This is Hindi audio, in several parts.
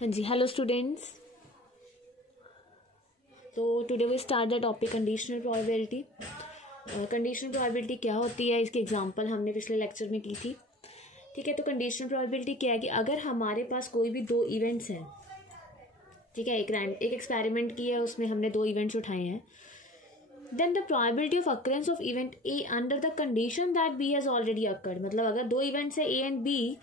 हाँ जी, हेलो स्टूडेंट्स। तो today we start the topic conditional probability. Conditional probability क्या होती है, इसकी एग्जांपल हमने पिछले लेक्चर में की थी। ठीक है, तो कंडीशनल प्रोबेबिलिटी क्या है कि अगर हमारे पास कोई भी दो इवेंट्स हैं, ठीक है, एक एक्सपेरिमेंट किया है, उसमें हमने दो इवेंट्स उठाए हैं, then the probability of occurrence of event A under the condition that B has already occurred. मतलब अगर दो इवेंट्स है ए एंड बी,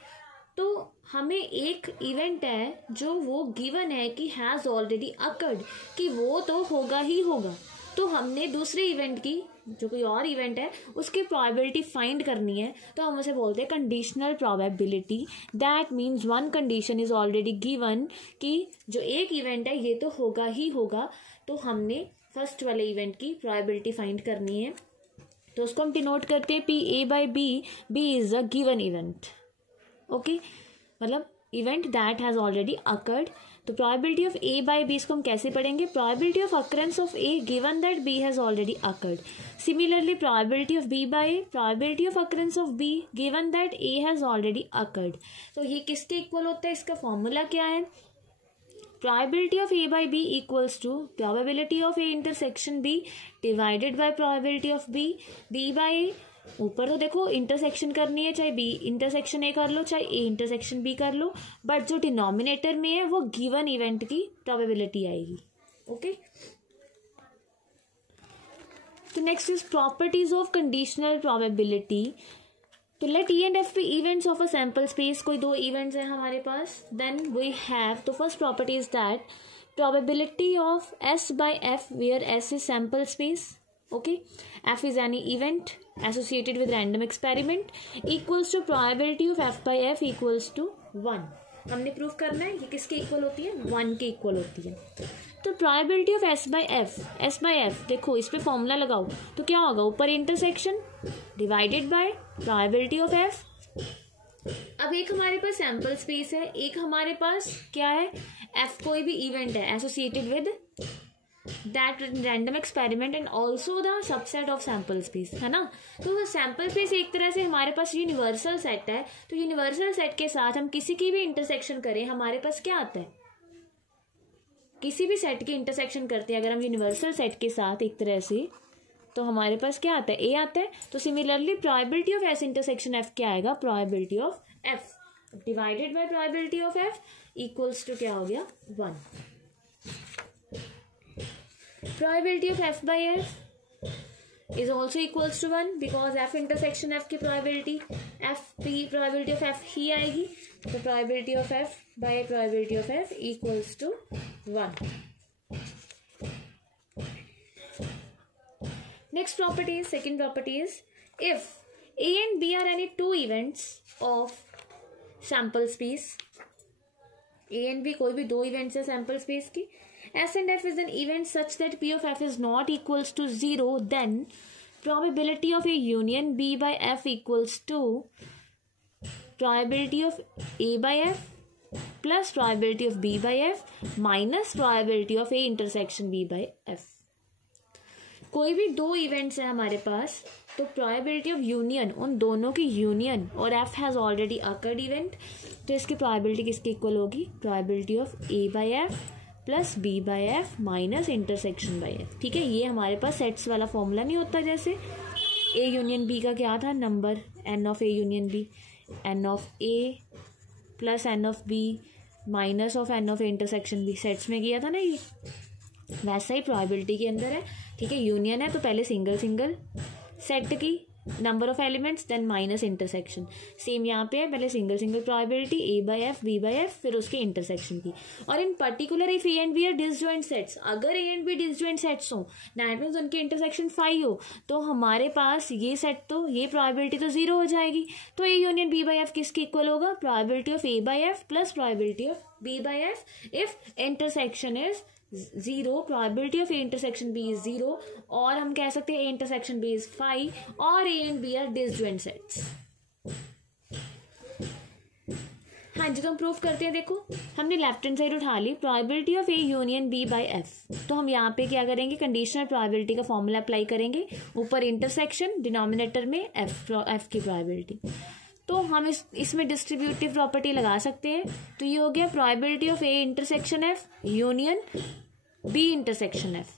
तो हमें एक इवेंट है जो वो गिवन है कि हैज़ ऑलरेडी अकर्ड, कि वो तो होगा ही होगा। तो हमने दूसरे इवेंट की, जो कोई और इवेंट है, उसकी प्रोबेबिलिटी फाइंड करनी है, तो हम उसे बोलते हैं conditional probability. That means one condition is already given कि जो एक इवेंट है ये तो होगा ही होगा, तो हमने फर्स्ट वाले इवेंट की प्रोबेबिलिटी फाइंड करनी है। तो उसको हम डिनोट करते हैं P A by B. B is a given event. Okay, मतलब event that has already occurred. तो probability of A by B, इसको हम कैसे पढ़ेंगे? Probability of occurrence of A given that B has already occurred. Similarly probability of B by probability of occurrence of B given that A has already occurred. तो ये किसके इक्वल होता है? इसका फॉर्मूला क्या है? Probability of A by B equals to probability of A intersection B divided by probability of B. B by, ऊपर तो देखो इंटरसेक्शन करनी है, चाहे बी इंटरसेक्शन ए कर लो चाहे ए इंटरसेक्शन बी कर लो, बट जो डिनोमिनेटर में है वो गिवन इवेंट की प्रोबेबिलिटी आएगी। ओके, तो next is properties of conditional probability. तो let E and F be events of a sample space. कोई दो इवेंट्स हैं हमारे पास, देन वी हैव, तो first property is that probability of S by F where S is sample space. Okay, f is any event associated with random experiment equals to probability of f by f equals to 1। हमने प्रूव करना है ये किसके इक्वल होती है? 1 के इक्वल होती है। तो probability of s by f, देखो इस पे फॉर्मूला लगाओ तो क्या होगा? ऊपर intersection divided by probability of f। अब एक हमारे पास सैम्पल स्पेस है, एक हमारे पास क्या है? f कोई भी इवेंट है associated with that random experiment and also the subset of sample space, है ना। तो सैम्पल स्पेस एक तरह से हमारे पास यूनिवर्सल सेट है। तो यूनिवर्सल सेट के साथ हम किसी की भी इंटरसेक्शन करें, हमारे पास क्या आता है? किसी भी सेट की इंटरसेक्शन करते हैं अगर हम यूनिवर्सल सेट के साथ एक तरह से, तो हमारे पास क्या आता है? ए आता है। तो similarly probability of S intersection F क्या आएगा? Probability of F divided by probability of F equals to क्या हो गया? 1। Probability of f by f is also equals to 1 because f intersection f की probability f p probability of f ही आएगी। तो probability of f by probability of f equals to 1। Next property is, second property is, if a and b are any two events of sample space, a and b कोई भी दो events है sample space की, S and F is an event such that P of F is not equals to 0, then probability of a union B by F equals to probability of A by F plus probability of B by F minus probability of A intersection B by F। कोई भी दो इवेंट्स हैं हमारे पास, तो प्रोबेबिलिटी ऑफ यूनियन, उन दोनों की यूनियन, और F has already occurred event, तो इसकी प्रोबेबिलिटी किसके इक्वल होगी? Probability of A by F plus B by F minus intersection by F. ठीक है, ये हमारे पास सेट्स वाला फॉर्मूला नहीं होता। जैसे ए यूनियन बी का क्या था? Number n of A union B, n of A plus N of B minus of n of A intersection B, sets में किया था ना ये, वैसा ही प्रोबेबिलिटी के अंदर है। ठीक है, यूनियन है तो पहले सिंगल सिंगल सेट की number of elements, then minus intersection. Same यहाँ पे है, पहले single single probability A by F B by F, फिर उसके इंटरसेक्शन की। और in particular if A and B are disjoint sets, अगर A and B disjoint sets हो, दैट मीन्स उनके इंटरसेक्शन 5 हो, तो हमारे पास ये सेट, तो ये प्रोबेबिलिटी तो 0 हो जाएगी। तो A union B by F किसके इक्वल होगा? Probability of A by F plus probability of B by F if intersection is 0, probability of A intersection B is 0, और हम कह सकते हैं ए इंटरसेक्शन बी इज 5, और A and B are disjoint sets. हाँ जी, तो हम प्रूफ करते हैं। देखो हमने लेफ्ट हैंड साइड उठा ली, probability of A union B by F, तो हम यहाँ पे क्या करेंगे? कंडीशनल प्रोबेबिलिटी का फॉर्मूला अप्लाई करेंगे, ऊपर इंटरसेक्शन, डिनोमिनेटर में एफ की प्रोबेबिलिटी। तो हम इसमें डिस्ट्रीब्यूटिव प्रॉपर्टी लगा सकते हैं। तो ये हो गया probability of A intersection F union B intersection F.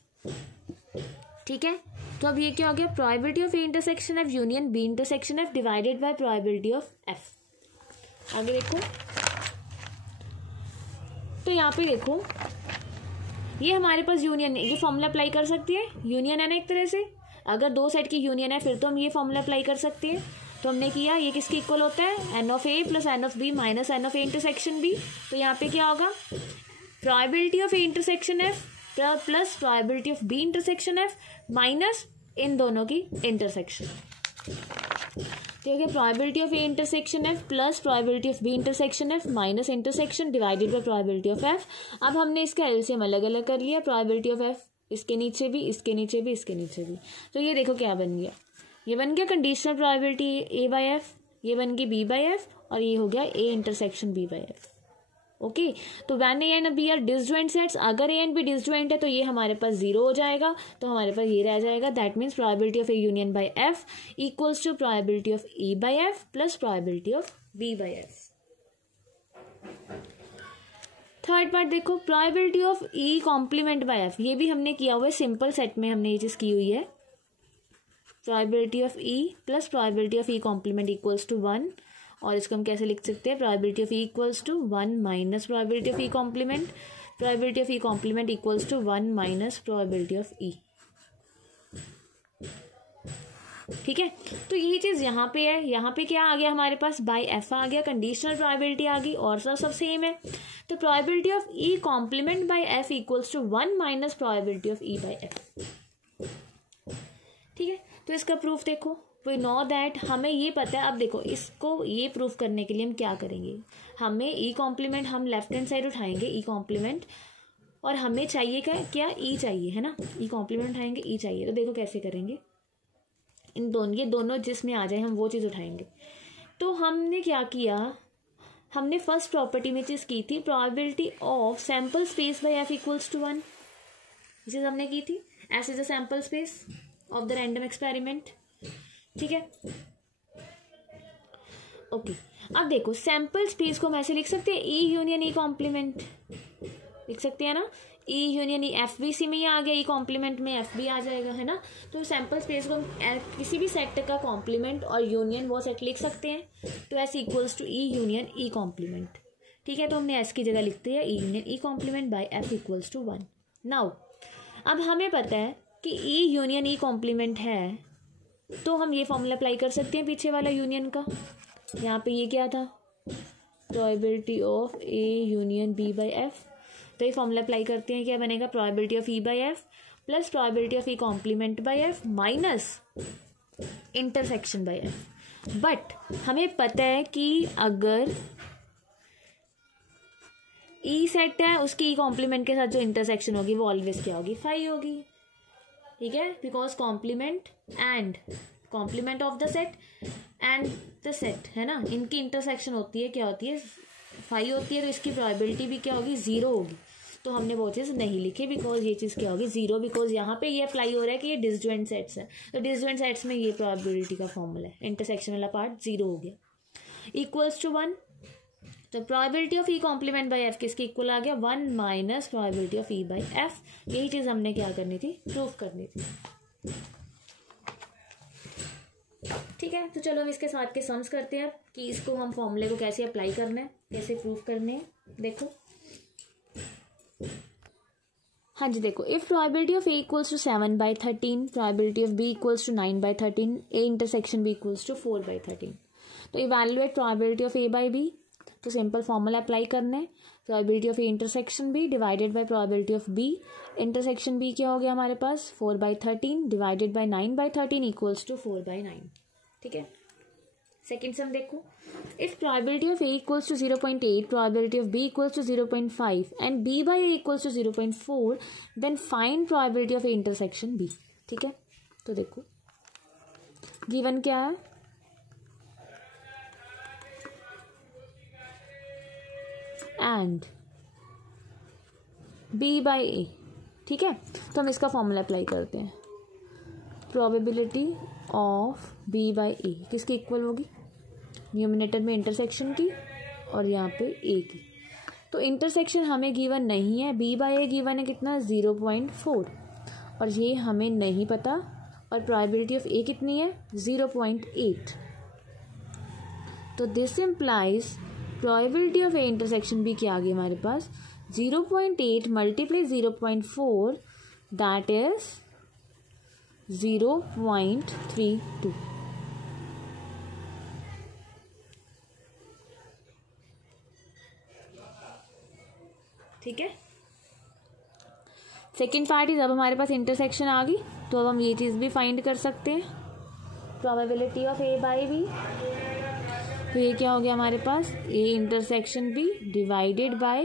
ठीक है, तो अब ये क्या हो गया, probability of A intersection F union B intersection F divided by probability of F. आगे देखो, तो यहाँ पे देखो ये हमारे पास यूनियन है, ये फॉर्मूला अप्लाई कर सकती है, यूनियन है ना एक तरह से। अगर दो सेट की यूनियन है फिर तो हम ये फॉर्मूला अप्लाई कर सकते हैं। तो हमने किया, ये किसके इक्वल होता है, N of A plus N of B minus N of A intersection B. तो यहाँ पे क्या होगा, probability of A intersection F plus probability of B intersection F minus इन दोनों की इंटरसेक्शन। तो ये probability of A intersection F plus probability of B intersection F minus intersection divided by probability of F. अब हमने इसका एलसीएम अलग अलग कर लिया, प्रोबेबिलिटी ऑफ एफ इसके नीचे भी, इसके नीचे भी, इसके नीचे भी। तो ये देखो क्या बन गया, ये बन गया conditional probability A by F, ये बन गई बी बाय एफ, और ये हो गया A intersection B by F. Okay, तो when A and B are disjoint sets, अगर ए एंड बी डिसजॉइंट है तो ये हमारे पास 0 हो जाएगा, तो हमारे पास ये रह जाएगा। That means probability of A union by F equals to probability of E by F plus probability of B by F. Third part देखो, probability of E complement by F, ये भी हमने किया हुआ है, सिंपल सेट में हमने ये चीज की हुई है। Probability of E plus probability of E complement equals to 1, और इसको हम कैसे लिख सकते हैं, probability of E equals to 1 minus probability of E complement, probability of E complement equals to 1 minus probability of E. ठीक है, तो यही चीज यहाँ पे है, यहाँ पे क्या आ गया हमारे पास, बाय एफ आ गया, कंडीशनल प्रोबेबिलिटी आ गई, और सब सेम है। तो probability of E complement by F equals to 1 minus probability of E by F. ठीक है, तो इसका प्रूफ देखो, वी नो दैट, हमें ये पता है। अब देखो, इसको ये प्रूफ करने के लिए हम क्या करेंगे, हमें ई कॉम्प्लीमेंट, हम लेफ्ट हैंड साइड उठाएंगे ई कॉम्प्लीमेंट, और हमें चाहिए क्या ई चाहिए, है ना, ई कॉम्प्लीमेंट उठाएंगे, ई चाहिए। तो देखो कैसे करेंगे, इन दोनों, ये दोनों जिसमें आ जाए हम वो चीज़ उठाएंगे। तो हमने क्या किया, हमने फर्स्ट प्रॉपर्टी में चीज़ की थी, probability of sample space by F equals to 1, ये चीज़ हमने की थी, S is a sample space of the random experiment. ठीक है, ओके, अब देखो सैम्पल स्पेस को हम ऐसे लिख सकते हैं, ई यूनियन ई कॉम्प्लीमेंट लिख सकते हैं ना, ई यूनियन ई, एफ बी सी में ही आ गया, ई कॉम्प्लीमेंट में एफ बी आ जाएगा, है ना। तो सैम्पल स्पेस को हम किसी भी सेट का कॉम्प्लीमेंट और यूनियन वो सेट लिख सकते हैं। तो S equals to E union E complement. ठीक है, तो हमने एस की जगह लिखते हैं E union E complement by F equals to 1। Now अब हमें पता है कि ई यूनियन ई कॉम्प्लीमेंट है, तो हम ये फॉर्मूला अप्लाई कर सकते हैं पीछे वाला यूनियन का। यहाँ पे ये क्या था, probability of A union B by F, तो ये फॉर्मूला अप्लाई करते हैं, क्या बनेगा, probability of E by F plus probability of E complement by F minus intersection by F. But हमें पता है कि अगर ई सेट है, उसकी ई कॉम्प्लीमेंट के साथ जो इंटरसेक्शन होगी वो ऑलवेज क्या होगी, 5 होगी। ठीक है, because complement and complement of the set and the set, है ना, इनकी इंटरसेक्शन होती है, क्या होती है, 5 होती है। तो इसकी प्रोबेबिलिटी भी क्या होगी, 0 होगी। तो हमने वो चीज़ नहीं लिखी, बिकॉज ये चीज़ क्या होगी, 0, बिकॉज यहाँ पे ये अप्लाई हो रहा है कि ये डिसजॉइंट सेट्स है। तो डिसजॉइंट सेट्स में ये प्रोबेबिलिटी का फॉर्मूला है, इंटरसेक्शन वाला पार्ट 0 हो गया, इक्वल्स टू 1। तो probability of E complement by F किसके इक्वल आ गया, 1 minus probability of E by F. यही चीज़ हमने क्या करनी थी, प्रूफ करनी थी। ठीक है, तो चलो हम इसके साथ के सम्स करते हैं कि इसको हम फॉर्मूले को कैसे अप्लाई करना है, कैसे प्रूफ करने हैं। देखो, हाँ जी, देखो, if probability of A equals to 7/13, probability of B equals to 9/13, A intersection B equals to 4/13। तो evaluate probability of A by B, तो सिंपल फॉर्मूला अप्लाई करना है, probability of A intersection B divided by probability of B intersection B, क्या हो गया हमारे पास, 4/13 डिवाइडेड बाय 9/13 इक्वल्स टू 4/9। ठीक है, सेकेंड सम देखो, if probability of A equals to 0.8, probability of B equals to 0.5 and B by A equals to 0.4, then find probability of A intersection B. ठीक है, तो देखो गिवन क्या है, एंड बी बाय ए। ठीक है, तो हम इसका फॉर्मूला अप्लाई करते हैं, प्रोबेबिलिटी ऑफ बी बाय ए किसके इक्वल होगी, न्यूमिनेटर में इंटरसेक्शन की और यहाँ पे ए की। तो इंटरसेक्शन हमें गिवन नहीं है, बी बाई ए गिवन है कितना 0.4 और ये हमें नहीं पता और प्रोबेबिलिटी ऑफ ए कितनी है 0.8। तो this implies probability of A intersection भी क्या आ गई हमारे पास 0.8 मल्टीप्लाई 0.4 दैट इज 0.32। ठीक है। सेकेंड पार्ट इज अब हमारे पास इंटरसेक्शन आ गई तो अब हम ये चीज़ भी फाइंड कर सकते हैं probability of A by B. तो ये क्या हो गया हमारे पास A intersection B divided by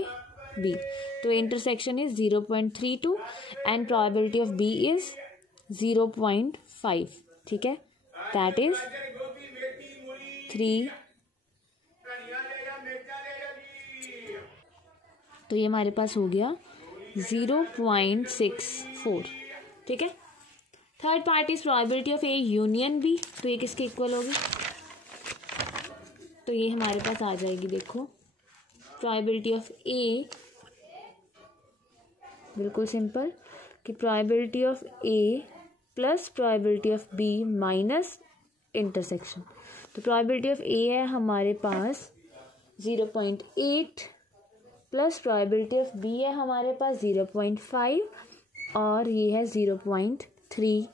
B. तो intersection is 0.32 and probability of B is 0.5। ठीक है, दैट इज 3। तो ये हमारे पास हो गया 0.64। ठीक है। Third part is probability of A union B. तो ये किसके इक्वल होगी, तो ये हमारे पास आ जाएगी, देखो प्रोबेबिलिटी ऑफ ए, बिल्कुल सिंपल कि probability of A plus probability of B minus intersection. तो प्रोबेबिलिटी ऑफ ए है हमारे पास 0.8 प्लस प्रोबेबिलिटी ऑफ बी है हमारे पास 0.5 और ये है 0.32।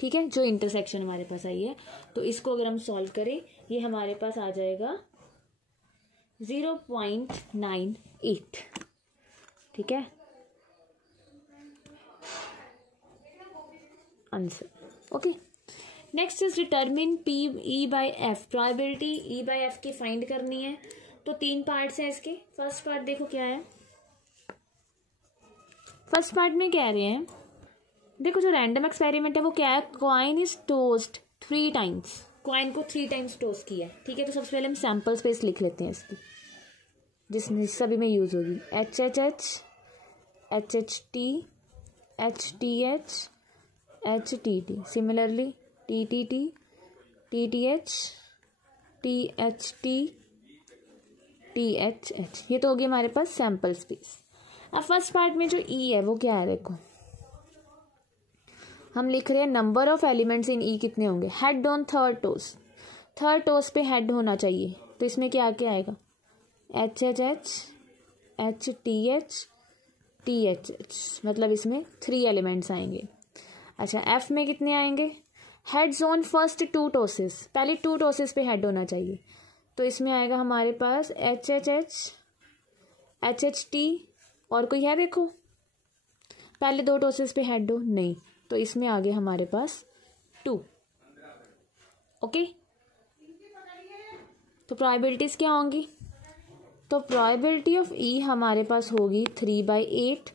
ठीक है, जो इंटरसेक्शन हमारे पास आई है। तो इसको अगर हम सॉल्व करें ये हमारे पास आ जाएगा 0.98। ठीक है, answer. Okay, next is determine P E by F. Probability E by F की फाइंड करनी है। तो 3 पार्ट्स हैं इसके। फर्स्ट पार्ट देखो क्या है, फर्स्ट पार्ट में कह रहे हैं, देखो जो रैंडम एक्सपेरिमेंट है वो क्या है, coin is toast 3 times, coin को 3 टाइम्स टोस्ट किया है। ठीक है, तो सबसे पहले हम सैम्पल स्पेस लिख लेते हैं इसकी, जिसमें सभी में यूज होगी HHH HHT HTH HTT, similarly TTT TTH THT THH। ये तो हो गया हमारे पास सैम्पल स्पेस। अब फर्स्ट पार्ट में जो E है वो क्या है, देखो हम लिख रहे हैं number of elements in E कितने होंगे, head on third toss, third toss पे हेड होना चाहिए। तो इसमें क्या क्या आएगा HHH HTH THH, मतलब इसमें 3 एलिमेंट्स आएंगे। अच्छा, F में कितने आएंगे, हेड्स ऑन फर्स्ट 2 टोसेस, पहले 2 टोसेस पे हेड होना चाहिए। तो इसमें आएगा हमारे पास HHH HHT और कोई है, देखो पहले 2 टोसेस पे हेड हो नहीं, तो इसमें आ गया हमारे पास 2। ओके, तो प्रोबेबिलिटीज क्या होंगी, तो प्रोबेबिलिटी ऑफ E हमारे पास होगी 3/8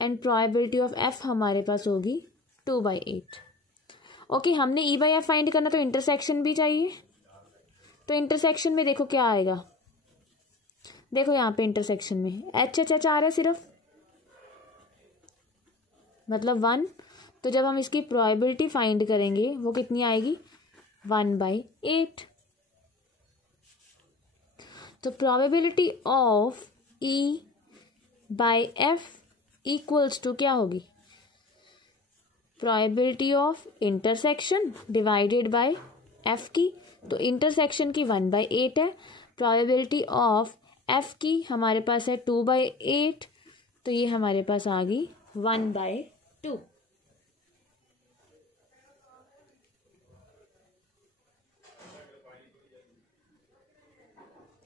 एंड प्रोबेबिलिटी ऑफ F हमारे पास होगी 2/8। ओके, हमने E बाई एफ फाइंड करना तो इंटरसेक्शन भी चाहिए। तो इंटरसेक्शन में देखो क्या आएगा, देखो यहाँ पे इंटरसेक्शन में HHH आ रहा है सिर्फ, मतलब 1। तो जब हम इसकी प्रोबेबिलिटी फाइंड करेंगे वो कितनी आएगी 1/8। तो probability of E by F equals to क्या होगी, probability of intersection divided by F की। तो इंटरसेक्शन की 1/8 है, प्रोबेबिलिटी ऑफ एफ की हमारे पास है 2/8, तो ये हमारे पास आ गई 1/2।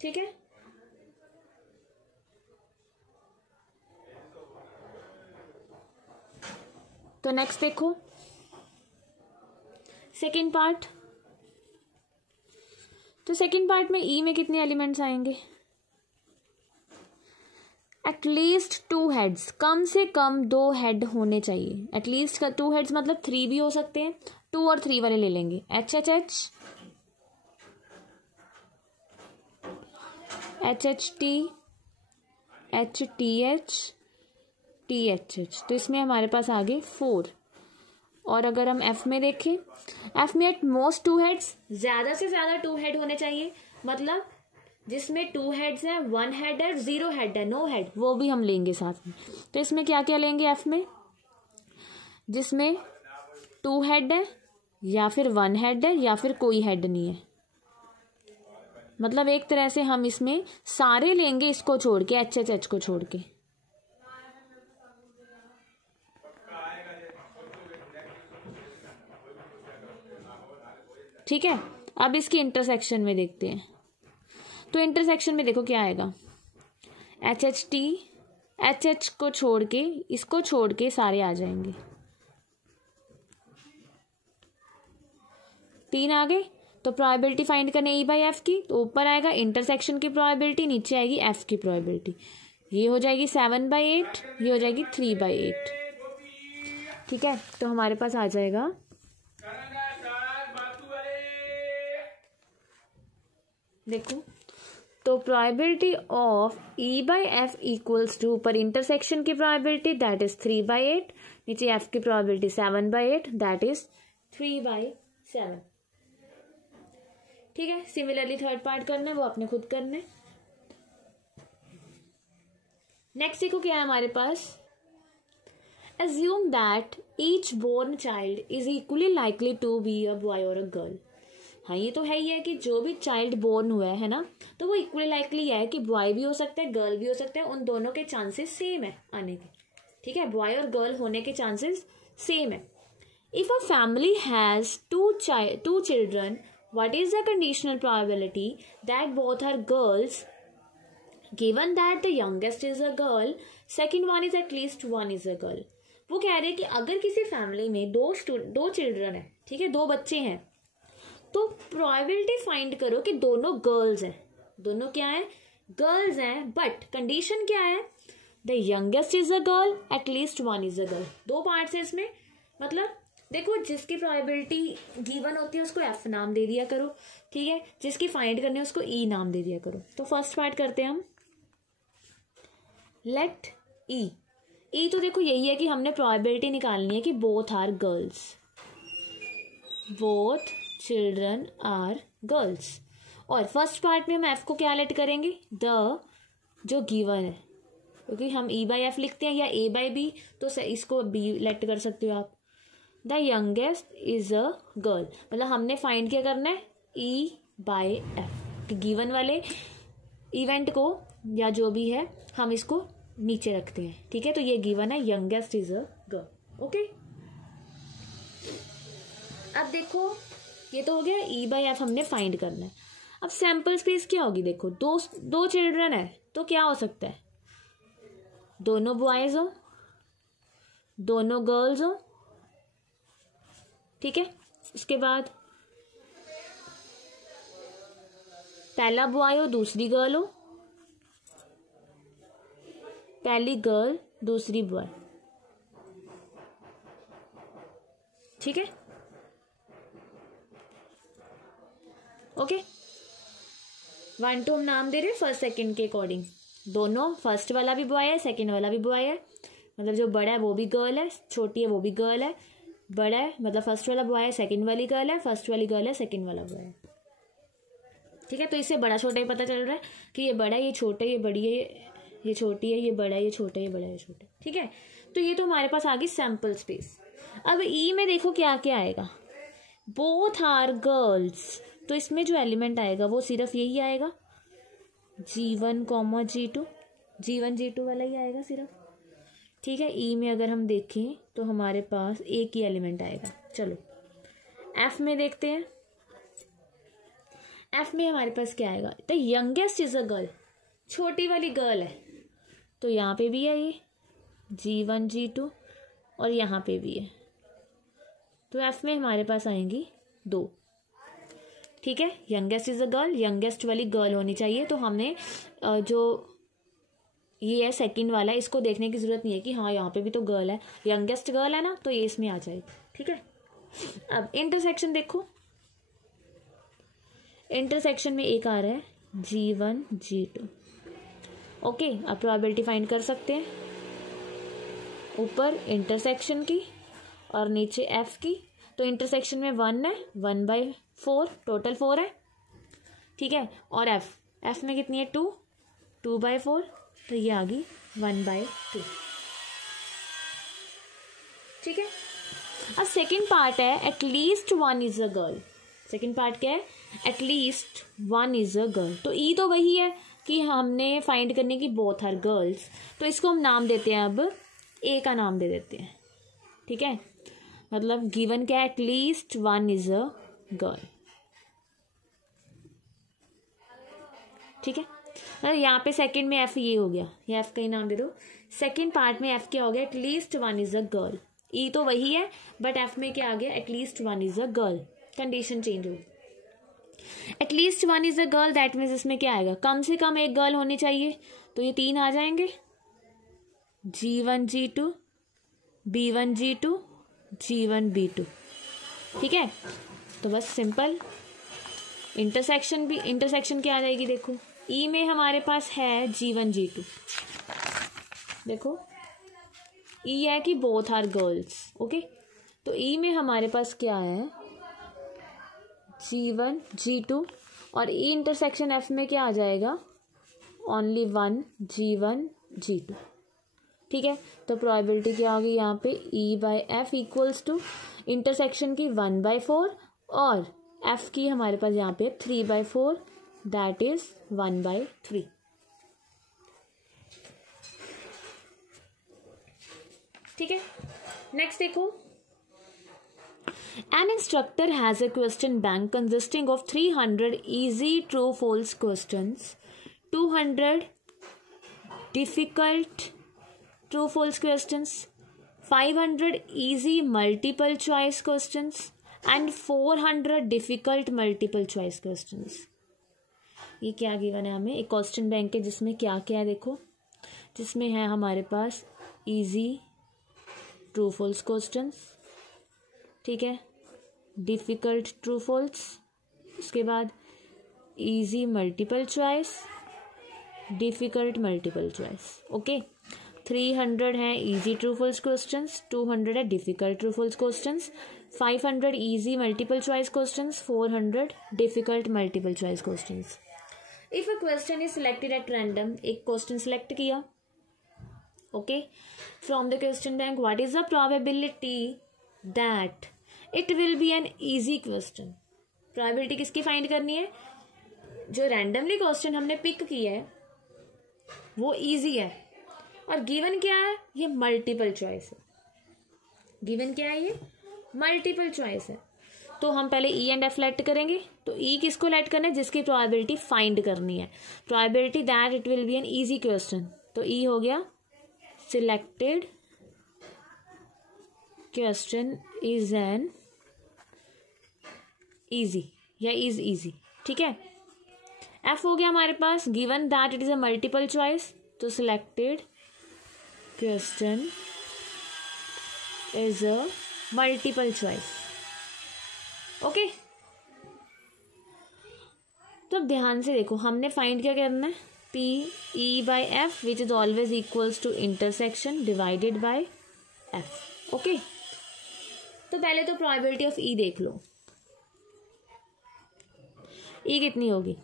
ठीक है, तो नेक्स्ट देखो सेकेंड पार्ट। तो सेकेंड पार्ट में E में कितने एलिमेंट्स आएंगे, एटलीस्ट 2 हेड्स, कम से कम 2 हेड होने चाहिए। एटलीस्ट 2 हेड्स मतलब 3 भी हो सकते हैं, 2 और 3 वाले ले लेंगे। HHH HHT HTH THH, तो इसमें हमारे पास आ गए 4 और अगर हम एफ में देखें, एफ में एट मोस्ट 2 हेड्स, ज़्यादा से ज़्यादा 2 हेड होने चाहिए, मतलब जिसमें 2 हेड्स हैं, 1 हेड है, 0 हेड है, नो हेड, वो भी हम लेंगे साथ में। तो इसमें क्या क्या लेंगे एफ में, जिसमें 2 हेड है या फिर 1 हेड है या फिर कोई हेड नहीं है, मतलब एक तरह से हम इसमें सारे लेंगे इसको छोड़ के, एच को छोड़ के। ठीक है, अब इसकी इंटरसेक्शन में देखते हैं। तो इंटरसेक्शन में देखो क्या आएगा, एच को छोड़ के, इसको छोड़ के सारे आ जाएंगे, 3 आ गए। तो प्रोबेबिलिटी फाइंड करने ई बाई एफ की, तो ऊपर आएगा इंटरसेक्शन की प्रोबेबिलिटी, नीचे आएगी एफ की प्रोबेबिलिटी। ये हो जाएगी 7/8, ये हो जाएगी 3/8। ठीक है, तो हमारे पास आ जाएगा देखो, तो probability of E by F equals to, ऊपर इंटरसेक्शन की प्रोबेबिलिटी दैट इज 3/8, नीचे एफ की प्रोबेबिलिटी 7/8 दैट इज 3/7। ठीक है, सिमिलरली थर्ड पार्ट करना है वो आपने खुद करना है। नेक्स्ट देखो क्या है हमारे पास, assume that each born child is equally likely to be a boy or a girl। हाँ, ये तो है ही है कि जो भी चाइल्ड बोर्न हुआ है ना, तो वो इक्वली लाइकली है कि बॉय भी हो सकता है, गर्ल भी हो सकता है, उन दोनों के चांसेस सेम है आने के। ठीक है, बॉय और गर्ल होने के चांसेस सेम है। If a family has two children, what is the conditional probability that both are girls given that the youngest is a girl, second one is at least one is a girl। वो कह रहे हैं कि अगर किसी फैमिली में दो चिल्ड्रन है, ठीक है, 2 बच्चे हैं, तो प्रोबेबिलिटी फाइंड करो कि दोनों गर्ल्स हैं, दोनों क्या है, गर्ल्स हैं, बट कंडीशन क्या है, the youngest is a girl, at least one is a girl. 2 parts है इसमें, मतलब देखो जिसकी प्रोबेबिलिटी गिवन होती है उसको एफ नाम दे दिया करो, ठीक है, जिसकी फाइंड करनी है उसको ई नाम दे दिया करो। तो फर्स्ट पार्ट करते हैं हम, लेट ई तो देखो यही है कि हमने प्रोबेबिलिटी निकालनी है कि both are girls, both children are girls. और फर्स्ट पार्ट में हम एफ को क्या लेट करेंगे, द जो गिवन है, क्योंकि हम ई बाई एफ लिखते हैं या ए बाई बी, तो इसको बी लेट कर सकते हो आप। The youngest is a girl, मतलब हमने फाइंड क्या करना है, ई बाई एफ, गिवन वाले इवेंट को या जो भी है हम इसको नीचे रखते हैं। ठीक है, तो ये गिवन है youngest is a girl. Okay, अब देखो ये तो हो गया, ई बाई एफ हमने फाइंड करना है। अब सैंपल स्पेस क्या होगी, देखो दो चिल्ड्रन है, तो क्या हो सकता है, दोनों बॉयज हो, दोनों गर्ल्स हो। ठीक है, उसके बाद पहला बॉय हो, दूसरी गर्ल हो, पहली गर्ल दूसरी बॉय। ठीक है, ओके, 1 2 हम नाम दे रहे हैं फर्स्ट सेकंड के अकॉर्डिंग, दोनों, फर्स्ट वाला भी बॉय है, सेकंड वाला भी बॉय है, मतलब जो बड़ा है वो भी गर्ल है, छोटी है वो भी गर्ल है, बड़ा है मतलब फर्स्ट वाला बॉय है, सेकंड वाली गर्ल है, फर्स्ट वाली गर्ल है, सेकंड वाला बॉय है। ठीक है, तो इससे बड़ा छोटा ही पता चल रहा है कि ये बड़ा है, ये छोटा है, ये बड़ी है, ये छोटी है, ये बड़ा है, ये छोटा है, ये बड़ा है, ये छोटा है। ठीक है, तो ये तो हमारे पास आ गई सैंपल स्पेस। अब ई में देखो क्या क्या आएगा, बोथ आर गर्ल्स, तो इसमें जो एलिमेंट आएगा वो सिर्फ यही आएगा, G1, G2, G1 G2 वाला ही आएगा सिर्फ। ठीक है, ई में अगर हम देखें तो हमारे पास एक ही एलिमेंट आएगा। चलो एफ में देखते हैं, एफ में हमारे पास क्या आएगा, the youngest is a girl, छोटी वाली गर्ल है, तो यहाँ पे भी है ये G1 G2 और यहाँ पे भी है, तो एफ में हमारे पास आएंगी 2। ठीक है, youngest is a girl, youngest वाली गर्ल होनी चाहिए, तो हमने जो ये है सेकंड वाला, इसको देखने की जरूरत नहीं है कि हाँ यहाँ पे भी तो गर्ल है, यंगेस्ट गर्ल है ना, तो ये इसमें आ जाएगी। ठीक है, अब इंटरसेक्शन देखो, इंटरसेक्शन में एक आ रहा है G1 G2। ओके, अब प्रोबेबिलिटी फाइंड कर सकते हैं, ऊपर इंटरसेक्शन की और नीचे एफ की, तो इंटरसेक्शन में 1 है, 1/4, टोटल 4 है, ठीक है। और एफ में कितनी है 2, 2/4, तो ये आ गई 1/2, ठीक है। अब सेकेंड पार्ट है at least 1 is a girl. Second part क्या है, एटलीस्ट 1 इज अ गर्ल। तो ई तो वही है कि हमने फाइंड करने की बोथ आर गर्ल्स, तो इसको हम नाम देते हैं, अब ए का नाम दे देते हैं, ठीक है। मतलब गिवन क्या है, एटलीस्ट 1 इज अ गर्ल, ठीक है। और यहाँ पे सेकंड में एफ ये हो गया, ये एफ का ही नाम दे दो। सेकंड पार्ट में एफ क्या हो गया, at least 1 is a girl. E तो वही है बट एफ में क्या आ गया, at least 1 is a girl, condition change हो। At least 1 is a girl that means इसमें क्या आएगा, कम से कम एक गर्ल होनी चाहिए, तो ये 3 आ जाएंगे, G1 G2 B1 G2 G1 B2, ठीक है। तो बस सिंपल। इंटरसेक्शन भी, इंटरसेक्शन क्या आ जाएगी, देखो ई में हमारे पास है G1 G2, देखो ई है कि बोथ आर गर्ल्स, ओके। तो ई में हमारे पास क्या है, G1 G2, और ई इंटरसेक्शन एफ में क्या आ जाएगा, ओनली 1 G1 G2, ठीक है। तो प्रोबेबिलिटी क्या होगी यहाँ पे, E/F इक्वल्स टू इंटरसेक्शन की 1/4 और एफ की हमारे पास यहाँ पे 3/4, दैट इज 1/3, ठीक है। नेक्स्ट देखो, an instructor has a question bank consisting of 300 easy true false questions, 200 difficult true false questions, 500 easy multiple choice questions and 400 difficult multiple choice questions। ये क्या गिवन है हमें, एक क्वेश्चन बैंक है जिसमें क्या क्या है, देखो जिसमें है हमारे पास इजी ट्रू फॉल्स क्वेश्चंस, ठीक है, डिफ़िकल्ट ट्रू फॉल्स, उसके बाद easy multiple choice, difficult multiple choice, okay. 300 है इजी ट्रू फॉल्स क्वेश्चंस, 200 है difficult true false questions, 500 easy multiple choice questions, 400 difficult multiple choice questions. If a question is selected at random, एक क्वेश्चन सिलेक्ट किया, okay, from the question bank, what is the probability that it will be an easy question. Probability किसकी फाइंड करनी है, जो रैंडमली क्वेश्चन हमने पिक किया है वो ईजी है, और गिवन क्या है, ये मल्टीपल चॉइस है। गिवन क्या है, ये मल्टीपल चॉइस है। तो हम पहले ई एंड एफ लेट करेंगे, तो ई किसको लेट करना है, जिसकी प्रोबेबिलिटी फाइंड करनी है, probability that it will be an easy question, तो ई हो गया selected question is an easy या इज ईजी, ठीक है। एफ हो गया हमारे पास given that it is a multiple choice, तो selected question is a multiple choice, okay. तो अब ध्यान से देखो, हमने फाइंड क्या करना है, P/E/F which is always equals to intersection divided by F, okay. तो पहले तो प्रोबेबिलिटी ऑफ ई देख लो, ई कितनी होगी,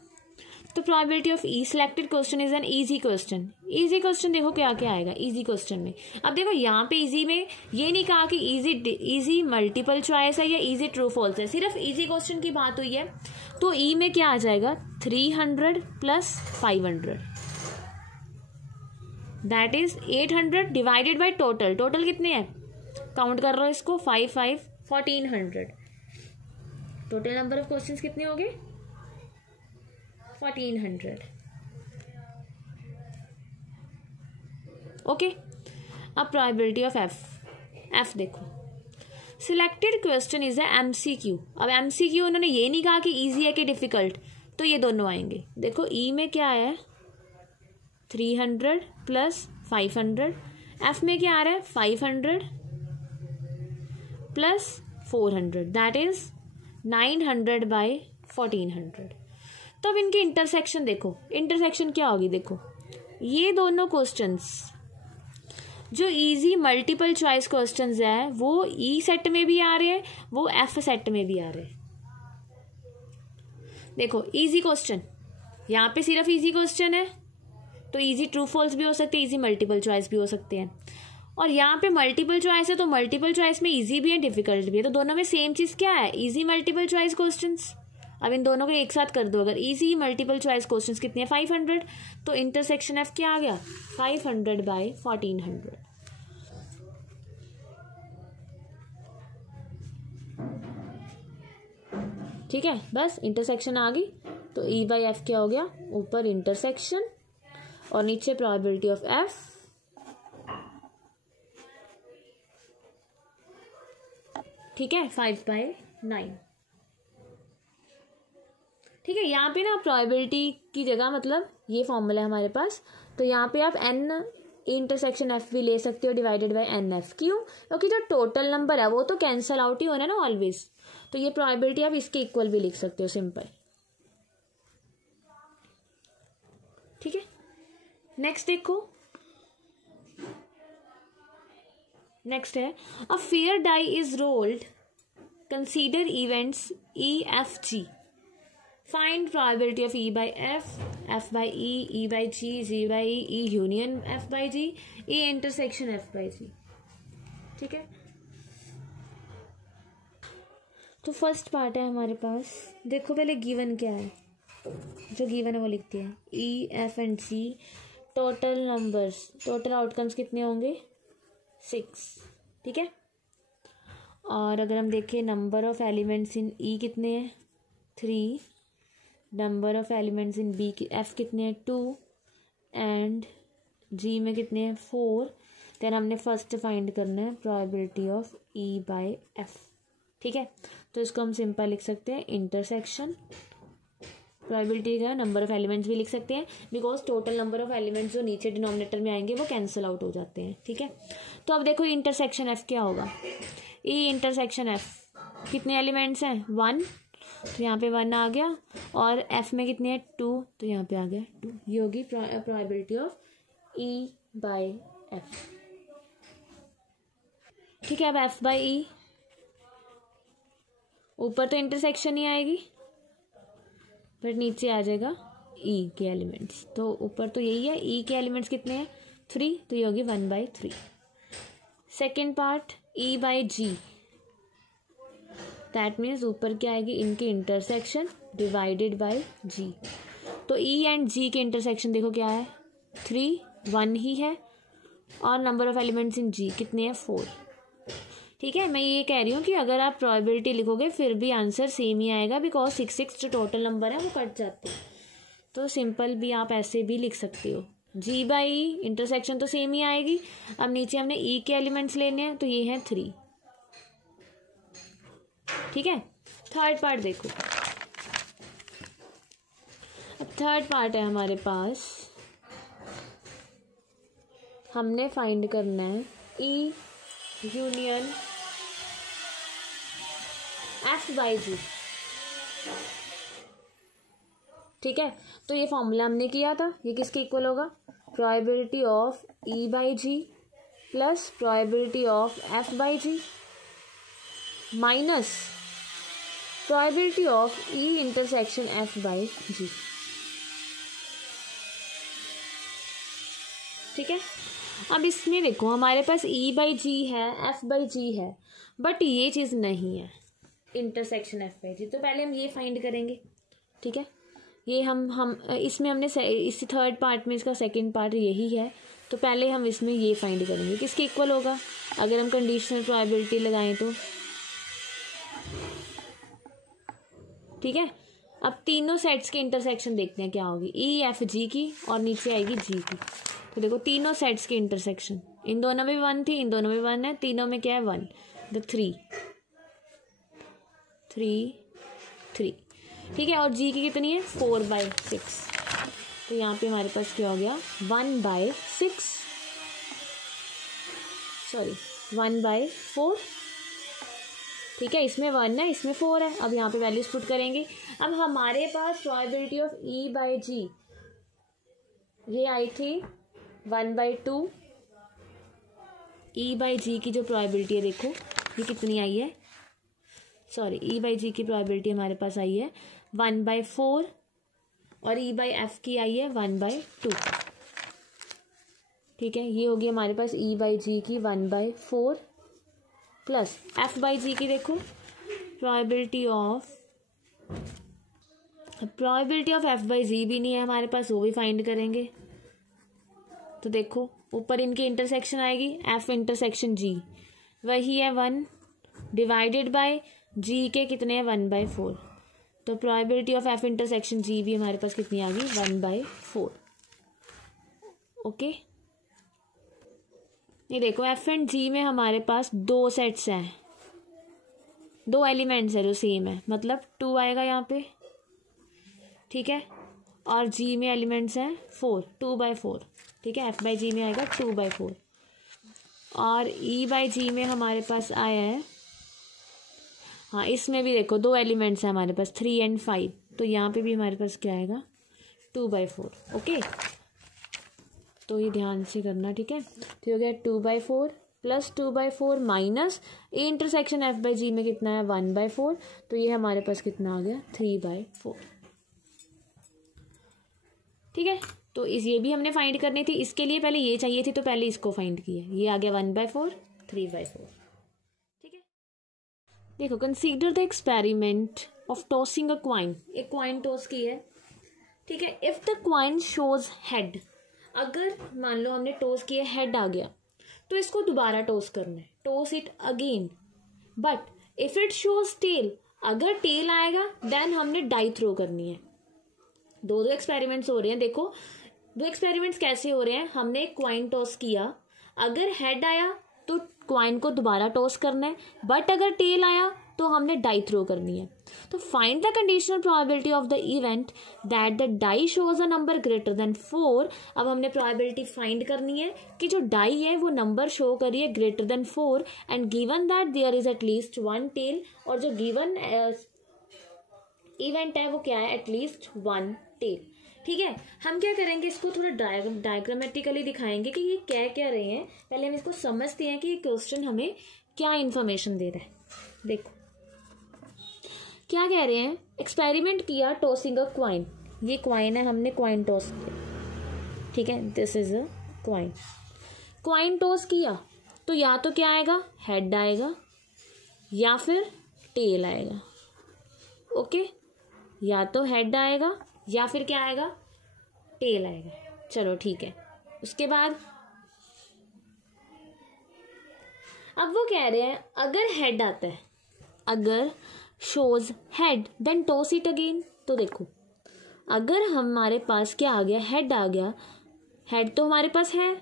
तो probability of E selected question is an easy question. Easy question देखो क्या क्या आएगा इजी क्वेश्चन में। अब देखो यहाँ पे इजी में ये नहीं कहा कि इजी मल्टीपल चॉइस है या इजी ट्रू फॉल्स है, सिर्फ इजी क्वेश्चन की बात हुई है। तो ई में क्या आ जाएगा 300 plus 500, that is 800 divided by total. Total कितने हैं, काउंट कर लो इसको, 5 5 1400। टोटल नंबर ऑफ क्वेश्चंस कितने हो गए 1400, ओके। अब प्रोबेबिलिटी ऑफ एफ देखो, selected question is a MCQ। अब MCQ उन्होंने ये नहीं कहा कि इजी है कि डिफिकल्ट, तो ये दोनों आएंगे। देखो ई में क्या है 300 प्लस 500, एफ में क्या आ रहा है 500 प्लस 400, दैट इज 900 बाय 1400। तो अब इनकी इंटरसेक्शन देखो, इंटरसेक्शन क्या होगी, देखो ये दोनों क्वेश्चंस जो इजी मल्टीपल चॉइस क्वेश्चंस है वो ई सेट में भी आ रहे हैं, वो एफ सेट में भी आ रहे हैं। देखो इजी क्वेश्चन, यहाँ पे सिर्फ इजी क्वेश्चन है तो इजी ट्रू फॉल्स भी हो सकते हैं, इजी मल्टीपल चॉइस भी हो सकते हैं। और यहाँ पे मल्टीपल चॉइस है तो मल्टीपल चॉइस में इजी भी है डिफिकल्ट भी है, तो दोनों में सेम चीज़ क्या है, इजी मल्टीपल चॉइस क्वेश्चंस। अब इन दोनों को एक साथ कर दो, अगर इजी मल्टीपल चॉइस क्वेश्चंस कितने हैं 500, तो इंटरसेक्शन एफ क्या आ गया 500 बाई 1400। ठीक है, बस इंटरसेक्शन आ गई तो ई बाई एफ क्या हो गया, ऊपर इंटरसेक्शन और नीचे प्रोबेबिलिटी ऑफ एफ। ठीक है, 5/9। ठीक है, यहाँ पे ना प्रोबेबिलिटी की जगह मतलब ये फॉर्मूला है हमारे पास, तो यहाँ पे आप एन इंटरसेक्शन एफ भी ले सकते हो डिवाइडेड बाई एन एफ। क्यों, क्योंकि जो टोटल नंबर है वो तो कैंसल आउट ही होना है ना ऑलवेज, तो ये प्रोबेबिलिटी आप इसके इक्वल भी लिख सकते हो, सिंपल। ठीक है, नेक्स्ट देखो, नेक्स्ट है a fair die is rolled, consider events E F G, find probability of E by F by E by G by E union F by G, E intersection F by G. ठीक है, तो फर्स्ट पार्ट है हमारे पास। देखो पहले गिवन क्या है, जो गिवन है वो लिखते हैं, E F and C total numbers, total outcomes कितने होंगे 6। ठीक है, और अगर हम देखें number of elements in E कितने हैं 3, number of elements in B F कितने हैं 2 एंड जी में कितने हैं 4। देन हमने फर्स्ट फाइंड करना है probability of E by F. ठीक है, तो इसको हम सिंपल लिख सकते हैं इंटरसेक्शन, प्रोबेबिलिटी का नंबर ऑफ एलिमेंट्स भी लिख सकते हैं, because total number of elements जो नीचे डिनोमिनेटर में आएंगे वो कैंसिल आउट हो जाते हैं। ठीक है, तो अब देखो इंटरसेक्शन एफ क्या होगा, ई इंटरसेक्शन एफ कितने एलिमेंट्स हैं 1, तो यहाँ पे 1 आ गया, और एफ में कितने हैं 2, तो यहाँ पे आ गया 2। ये होगी probability of E by F. ठीक है, अब एफ बाई ई, ऊपर तो इंटरसेक्शन ही आएगी फिर नीचे आ जाएगा ई के एलिमेंट्स, तो ऊपर तो यही है, ई के एलिमेंट्स कितने हैं 3, तो ये होगी 1/3। Second part E by G, that means ऊपर क्या आएगी इनके इंटरसेक्शन डिवाइडेड बाई जी, तो ई एंड जी के इंटरसेक्शन देखो क्या है 3, 1 ही है, और नंबर ऑफ एलिमेंट्स इन जी कितने हैं 4। ठीक है, मैं ये कह रही हूँ कि अगर आप प्रोबेबिलिटी लिखोगे फिर भी आंसर सेम ही आएगा, बिकॉज 6 जो टोटल नंबर है वो कट जाते हैं, तो सिंपल भी आप ऐसे भी लिख सकते हो, जी बाई ई इंटरसेक्शन तो सेम ही आएगी। अब नीचे हमने ई के एलिमेंट्स लेने हैं, तो ये हैं 3। ठीक है, थर्ड पार्ट देखो, अब थर्ड पार्ट है हमारे पास, हमने फाइंड करना है ई यूनियन एफ बाई जी। ठीक है, तो ये फॉर्मूला हमने किया था, ये किसके इक्वल होगा, probability of E by G plus probability of F by G minus probability of E intersection F by G. ठीक है, अब इसमें देखो हमारे पास ई बाई जी है, एफ बाई जी है, बट ये चीज़ नहीं है इंटरसेक्शन एफ बाई जी, तो पहले हम ये फाइंड करेंगे। ठीक है, ये हम इसमें हमने इस थर्ड पार्ट में इसका सेकंड पार्ट यही है, तो पहले हम इसमें ये फाइंड करेंगे किसके इक्वल होगा, अगर हम कंडीशनल प्रोबेबिलिटी लगाएं तो। ठीक है, अब तीनों सेट्स के इंटरसेक्शन देखते हैं क्या होगी, ई एफ जी की और नीचे आएगी जी की। तो देखो तीनों सेट्स के इंटरसेक्शन, इन दोनों में 1 थी, इन दोनों में 1 है, तीनों में क्या है 1, तो 3 3 3। ठीक है, और जी की कितनी है 4/6, तो यहाँ पे हमारे पास क्या हो गया 1/6, सॉरी 1/4। ठीक है, इसमें 1 है, इसमें 4 है, अब यहाँ पे वैल्यूज पुट करेंगे। अब हमारे पास प्रोबेबिलिटी ऑफ ई बाई जी ये आई थी 1/2, E/G की जो प्रोबेबिलिटी है देखो ये कितनी आई है, सॉरी E/G की प्रोबेबिलिटी हमारे पास आई है 1/4 और E/F की आई है 1/2। ठीक है, ये होगी हमारे पास E/G की 1/4 प्लस F/G की देखो प्रोबेबिलिटी ऑफ F/G भी नहीं है हमारे पास, वो भी फाइंड करेंगे। तो देखो ऊपर इनकी इंटरसेक्शन आएगी F इंटरसेक्शन G, वही है 1 डिवाइडेड बाय G के कितने हैं 1/4। तो probability of F intersection G भी हमारे पास कितनी आ गई 1/4। ओके, ये देखो F एंड G में हमारे पास 2 सेट्स हैं, 2 एलिमेंट्स है जो सेम है, मतलब 2 आएगा यहाँ पे। ठीक है, और G में एलिमेंट्स हैं 4, 2/4। ठीक है, F/G में आएगा 2/4 और E/G में हमारे पास आया है, हाँ इसमें भी देखो 2 एलिमेंट्स हैं हमारे पास 3 और 5, तो यहाँ पे भी हमारे पास क्या आएगा 2/4। ओके, तो ये ध्यान से करना। ठीक है, तो हो गया 2/4 plus 2/4 minus A intersection F/G में कितना है 1/4, तो ये हमारे पास कितना आ गया 3/4। ठीक है, तो ये भी हमने फाइंड करनी थी, इसके लिए पहले ये चाहिए थी तो पहले इसको फाइंड किया, ये आ गया 1/4 3/4। ठीक है, देखो consider the experiment of tossing a coin, एक क्वाइन टॉस की है। ठीक है, if the coin shows head, अगर मान लो हमने टॉस किया हेड आ गया तो इसको दोबारा टॉस करना है, toss it again. But if it shows tail, अगर टेल आएगा देन हमने डाई थ्रो करनी है। दो एक्सपेरिमेंट्स हो रहे हैं, देखो 2 एक्सपेरिमेंट्स कैसे हो रहे हैं, हमने एक क्वाइन टॉस किया, अगर हेड आया तो क्वाइन को दोबारा टॉस करना है, बट अगर टेल आया तो हमने डाई थ्रो करनी है। तो find the conditional probability of the event that the die shows a number greater than 4। अब हमने प्रोबेबिलिटी फाइंड करनी है कि जो डाई है वो नंबर शो करी है greater than 4 and given that there is at least 1 tail, और जो गिवन इवेंट है वो क्या है एटलीस्ट 1 टेल। ठीक है, हम क्या करेंगे, इसको थोड़ा डायग्रामेटिकली दिखाएंगे कि ये क्या क्या रहे हैं। पहले हम इसको समझते हैं कि ये क्वेश्चन हमें क्या इन्फॉर्मेशन दे रहा है। देखो क्या कह रहे हैं, एक्सपेरिमेंट किया टॉसिंग अ क्वाइन, ये क्वाइन है, हमने क्वाइन टॉस किया। ठीक है, this is a coin, coin toss किया तो या तो क्या आएगा हेड आएगा या फिर टेल आएगा। ओके, या तो हेड आएगा या फिर क्या आएगा टेल आएगा। चलो ठीक है, उसके बाद अब वो कह रहे हैं अगर हेड आता है, अगर shows head then toss it again. तो देखो अगर हमारे पास क्या आ गया हेड आ गया, हेड तो हमारे पास है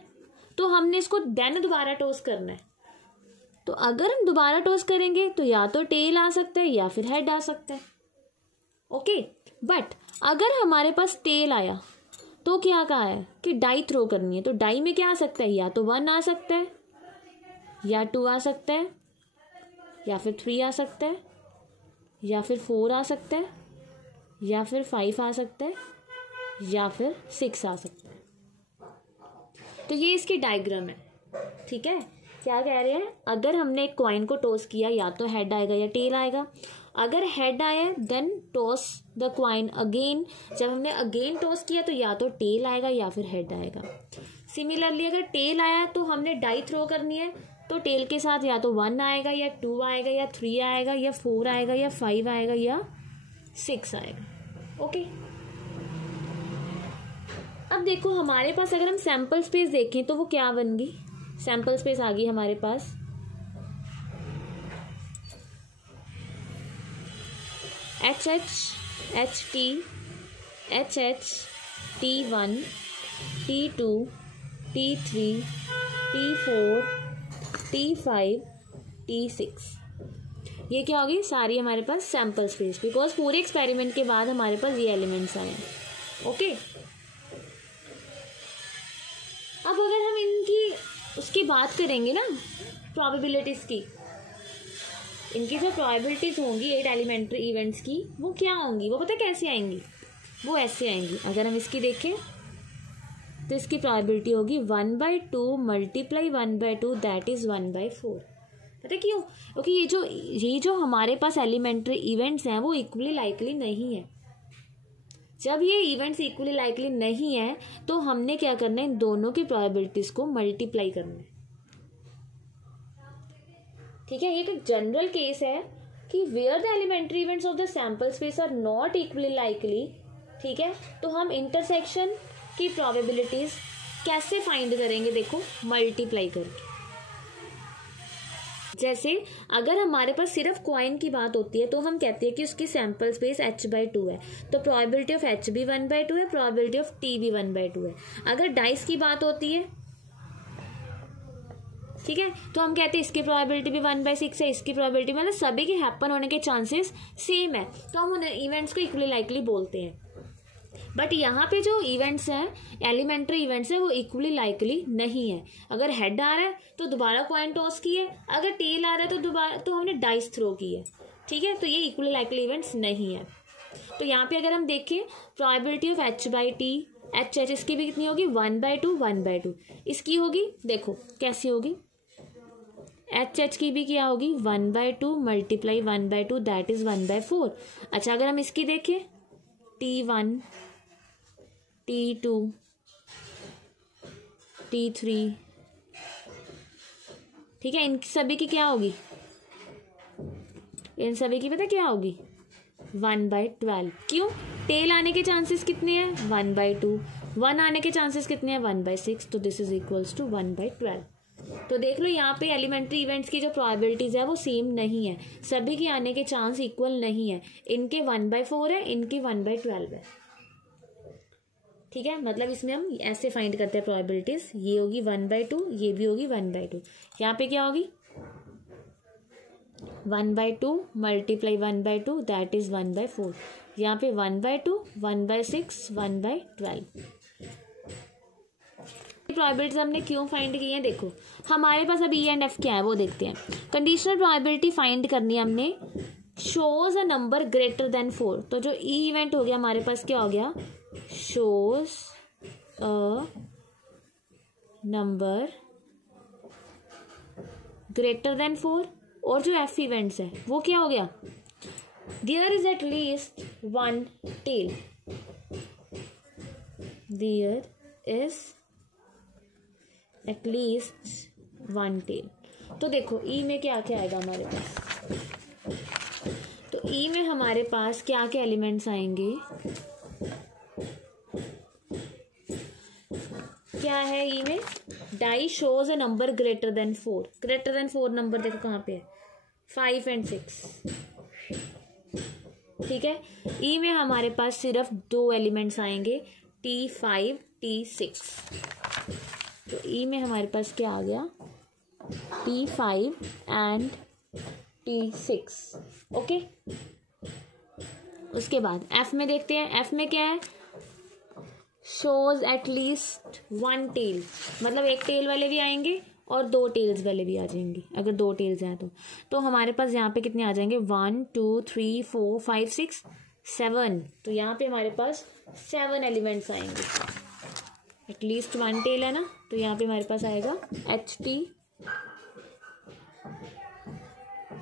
तो हमने इसको देन दोबारा टॉस करना है। तो अगर हम दोबारा टॉस करेंगे तो या तो टेल आ सकता है या फिर हेड आ सकता है। ओके, बट अगर हमारे पास टेल आया तो क्या कहा है कि डाई थ्रो करनी है। तो डाई में क्या आ सकता है, या तो 1 आ सकता है या 2 आ सकता है या फिर 3 आ सकता है या फिर 4 आ सकता है या फिर 5 आ सकता है या फिर 6 आ सकता है। तो ये इसकी डायग्राम है। ठीक है, क्या कह रहे हैं, अगर हमने एक कॉइन को टॉस किया या तो हेड आएगा या टेल आएगा। अगर हेड आया then toss the coin again, जब हमने अगेन टॉस किया तो या तो टेल आएगा या फिर हेड आएगा। सिमिलरली अगर टेल आया तो हमने डाई थ्रो करनी है, तो टेल के साथ या तो 1 आएगा या 2 आएगा या 3 आएगा या 4 आएगा या 5 आएगा या 6 आएगा। ओके, अब देखो हमारे पास अगर हम सैंपल स्पेस देखें तो वो क्या बन गई, सैंपल स्पेस आ गई हमारे पास HH, HT, HH, T1, T2, T3, T4, T5, T6, ये क्या होगी सारी हमारे पास सैंपल स्पेस, बिकॉज पूरे एक्सपेरिमेंट के बाद हमारे पास ये एलिमेंट्स आए हैं। ओके, अब अगर हम इनकी उसकी बात करेंगे ना प्रोबेबिलिटीज़ की, इनकी जो प्रोबेबिलिटीज़ होंगी 8 एलिमेंट्री इवेंट्स की, वो क्या होंगी, वो पता कैसे आएंगी, वो ऐसे आएंगी। अगर हम इसकी देखें तो इसकी प्रोबेबिलिटी होगी 1/2 मल्टीप्लाई 1/2 दैट इज़ 1/4। पता क्यों? क्योंकि ये जो हमारे पास एलिमेंट्री इवेंट्स हैं वो इक्वली लाइकली नहीं है। जब ये इवेंट्स इक्वली लाइकली नहीं है तो हमने क्या करना है, इन दोनों की प्रोबेबिलिटीज को मल्टीप्लाई करना है। ठीक है, ये एक जनरल केस है कि where the elementary events of the sample space are not equally likely. ठीक है, तो हम इंटरसेक्शन की प्रोबेबिलिटीज कैसे फाइंड करेंगे? देखो, मल्टीप्लाई करके। जैसे अगर हमारे पास सिर्फ कॉइन की बात होती है तो हम कहते हैं कि उसकी सैंपल स्पेस h/2 है, तो प्रोबेबिलिटी ऑफ h भी 1/2 है, प्रोबेबिलिटी ऑफ t भी 1/2 है। अगर डाइस की बात होती है, ठीक है, तो हम कहते हैं इसकी प्रोबेबिलिटी भी 1/6 है, इसकी प्रोबेबिलिटी, मतलब सभी के हैपन होने के चांसेस सेम है, तो हम उन इवेंट्स को इक्वली लाइकली बोलते हैं। बट यहाँ पे जो इवेंट्स हैं, एलिमेंट्री इवेंट्स हैं, वो इक्वली लाइकली नहीं है। अगर हेड आ रहा है तो दोबारा कॉइन टॉस की है, अगर टेल आ रहा है तो दोबारा तो हमने डाइस थ्रो की है। ठीक है, तो ये इक्वली लाइकली इवेंट्स नहीं है। तो यहाँ पे अगर हम देखें प्रोबेबिलिटी ऑफ h/t, h इसकी भी कितनी होगी? 1/2 1/2। इसकी होगी, देखो कैसी होगी, h की भी क्या होगी? 1/2 मल्टीप्लाई 1/2 दैट इज 1/4। अच्छा, अगर हम इसकी देखें t1 t2 t3, ठीक है, इन सभी की क्या होगी? इन सभी की पता क्या होगी? 1/12। क्यों? टेल आने के चांसेस कितने हैं? 1/2। 1 आने के चांसेस कितने हैं? 1/6। तो दिस इज इक्वल्स टू 1/12। तो देख लो, यहाँ पे एलिमेंट्री इवेंट्स की जो प्रोबेबिलिटीज है वो सेम नहीं है, सभी के आने के चांस इक्वल नहीं है। इनके 1/4 है, इनकी 1/12 है। ठीक है, मतलब इसमें हम ऐसे फाइंड करते हैं प्रोबेबिलिटीज, ये होगी 1/2, ये भी होगी 1/2। यहाँ पे क्या होगी? 1/2 मल्टीप्लाई 1/2 दैट इज 1/4। यहाँ पे 1/2 1/6 1/12। प्रोबेबिलिटीज हमने क्यों फाइंड की है? देखो, हमारे पास अब ई एंड एफ क्या है वो देखते हैं। कंडीशनल प्रोबेबिलिटी फाइंड करनी है हमने, shows a number greater than 4। तो जो ई इवेंट हो गया हमारे पास क्या हो गया? Shows a number greater than 4। और जो एफ इवेंट्स है वो क्या हो गया? There is at least one tail, there is at least one tail. तो देखो ई में क्या क्या आएगा हमारे पास? तो ई में हमारे पास क्या क्या एलिमेंट्स आएंगे? क्या है ई में? Die shows a number greater than 4। Greater than 4 number देखो कहाँ पे है? 5 and 6। ठीक है, ई में हमारे पास सिर्फ 2 एलिमेंट्स आएंगे, T5 T6। तो ई में हमारे पास क्या आ गया? T5 and T6। ओके, उसके बाद एफ में देखते हैं। एफ में क्या है? Shows at least one tail, मतलब एक टेल वाले भी आएंगे और 2 टेल्स वाले भी आ जाएंगे। अगर 2 टेल्स हैं तो हमारे पास यहाँ पे कितने आ जाएंगे? 1 2 3 4 5 6 7। तो यहाँ पे हमारे पास 7 एलिमेंट्स आएंगे। एटलीस्ट 1 टेल है ना, तो यहाँ पे हमारे पास आएगा HT,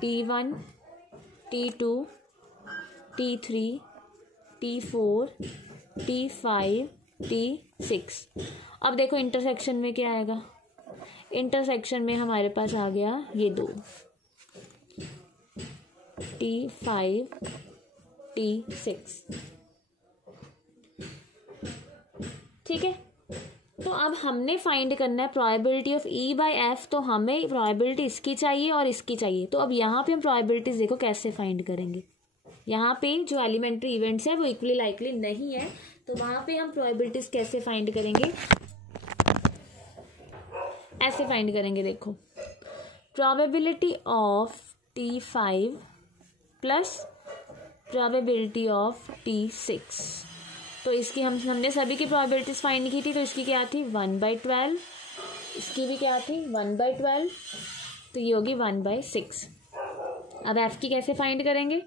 T1 T2 T3 T4 T5 T6। अब देखो इंटरसेक्शन में क्या आएगा? इंटरसेक्शन में हमारे पास आ गया ये 2, T5 T6। ठीक है, तो अब हमने फाइंड करना है probability of E by F। तो हमें प्रोबेबिलिटी इसकी चाहिए और इसकी चाहिए। तो अब यहाँ पे हम प्रोबेबिलिटीज देखो कैसे फाइंड करेंगे। यहाँ पे जो एलिमेंट्री इवेंट्स है वो इक्वली लाइकली नहीं है, तो वहाँ पे हम प्रोबेबिलिटीज कैसे फाइंड करेंगे? ऐसे फाइंड करेंगे। देखो, probability of T5 plus probability of T6। तो इसकी हमने सभी की प्रोबेबिलिटीज फाइंड की थी। तो इसकी क्या थी? 1/12। इसकी भी क्या थी? 1/12। तो ये होगी 1/6। अब एफ की कैसे फाइंड करेंगे?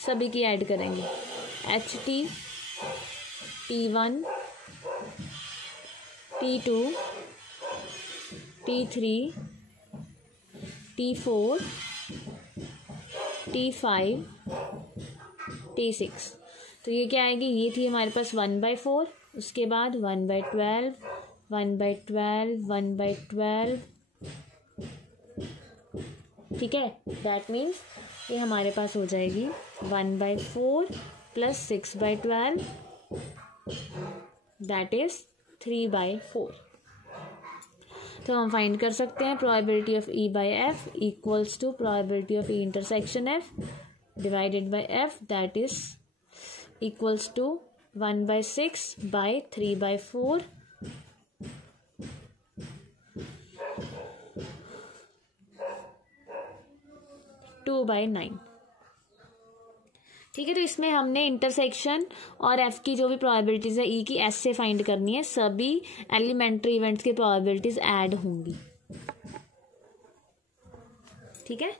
सभी की ऐड करेंगे। HT T1 T2, T3, T4, T5, T6। तो ये क्या आएगी, ये थी हमारे पास 1/4, उसके बाद 1/12, 1/12, 1/12, ठीक है। दैट मीन्स ये हमारे पास हो जाएगी 1/4 + 6/12, दैट इज़ 3/4। तो हम फाइंड कर सकते हैं probability of E/F equals to probability of E intersection F divided by F, that is equals to 1/6/3/4 2/9। ठीक है, तो इसमें हमने इंटरसेक्शन और एफ की जो भी प्रोबेबिलिटीज है ई की एस से फाइंड करनी है, सभी एलिमेंट्री इवेंट्स की प्रोबेबिलिटीज ऐड होंगी। ठीक है।